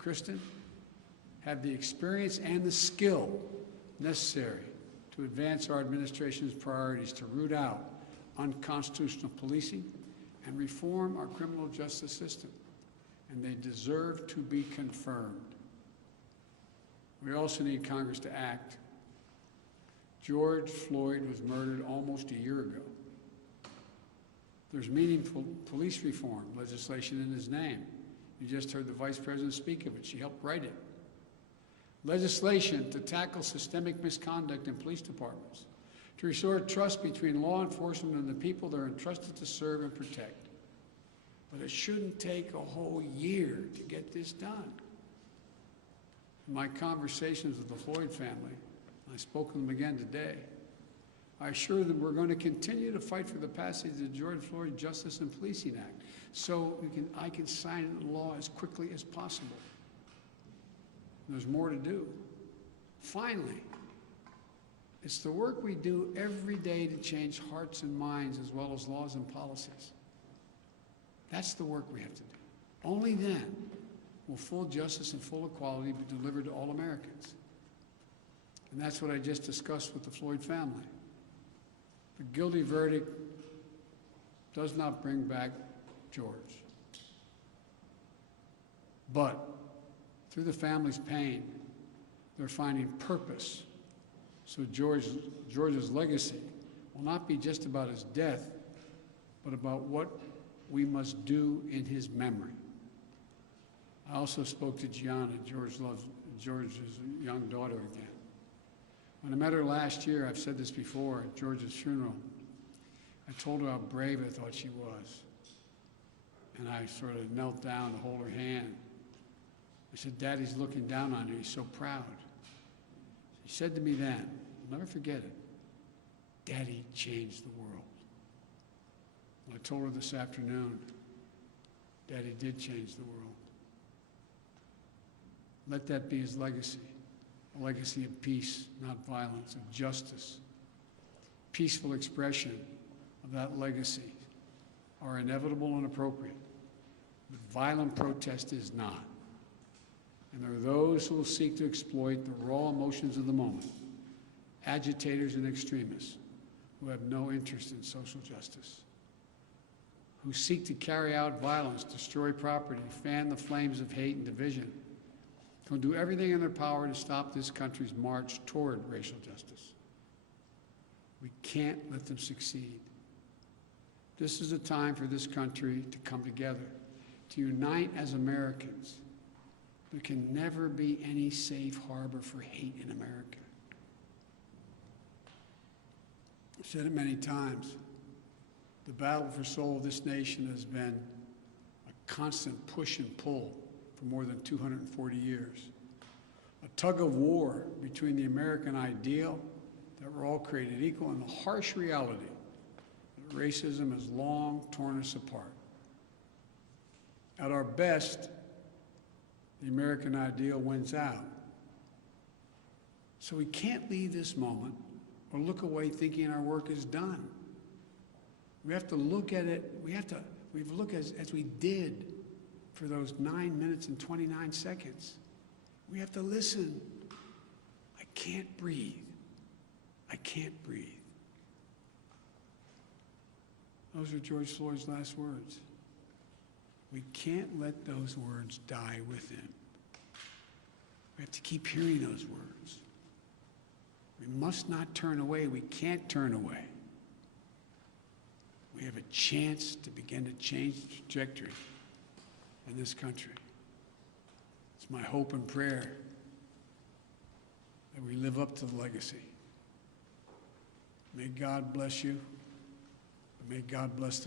Kristen have the experience and the skill necessary to advance our administration's priorities to root out unconstitutional policing and reform our criminal justice system, and they deserve to be confirmed. We also need Congress to act. George Floyd was murdered almost a year ago. There's meaningful police reform legislation in his name. You just heard the Vice President speak of it. She helped write it. Legislation to tackle systemic misconduct in police departments, to restore trust between law enforcement and the people they're entrusted to serve and protect. But it shouldn't take a whole year to get this done. In my conversations with the Floyd family, I spoke with them again today, I assure them we're going to continue to fight for the passage of the George Floyd Justice and Policing Act so I can sign it into law as quickly as possible. There's more to do. Finally, it's the work we do every day to change hearts and minds as well as laws and policies. That's the work we have to do. Only then will full justice and full equality be delivered to all Americans. And that's what I just discussed with the Floyd family. The guilty verdict does not bring back George. But through the family's pain, they're finding purpose. So George's legacy will not be just about his death, but about what we must do in his memory. I also spoke to Gianna, George's young daughter again. When I met her last year, I've said this before, at George's funeral, I told her how brave I thought she was. And I sort of knelt down to hold her hand. I said, Daddy's looking down on you, he's so proud. She said to me then, I'll never forget it, Daddy changed the world. Well, I told her this afternoon, Daddy did change the world. Let that be his legacy, a legacy of peace, not violence, of justice. Peaceful expression of that legacy are inevitable and appropriate, but violent protest is not. And there are those who will seek to exploit the raw emotions of the moment, agitators and extremists who have no interest in social justice, who seek to carry out violence, destroy property, fan the flames of hate and division, who will do everything in their power to stop this country's march toward racial justice. We can't let them succeed. This is a time for this country to come together, to unite as Americans. There can never be any safe harbor for hate in America. I've said it many times. The battle for soul of this nation has been a constant push and pull for more than 240 years. A tug of war between the American ideal that we're all created equal and the harsh reality that racism has long torn us apart. At our best, the American ideal wins out. So we can't leave this moment or look away thinking our work is done. We have to look at it, we have to look as we did for those 9 minutes and 29 seconds. We have to listen. I can't breathe. I can't breathe. Those are George Floyd's last words. We can't let those words die with him. We have to keep hearing those words. We must not turn away. We can't turn away. We have a chance to begin to change the trajectory in this country. It's my hope and prayer that we live up to the legacy. May God bless you. May God bless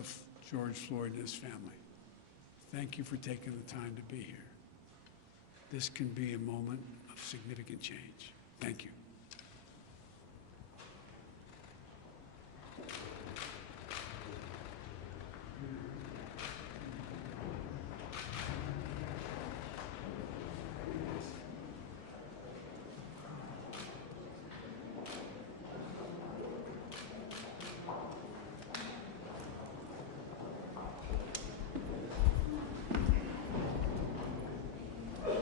George Floyd and his family. Thank you for taking the time to be here. This can be a moment of significant change. Thank you.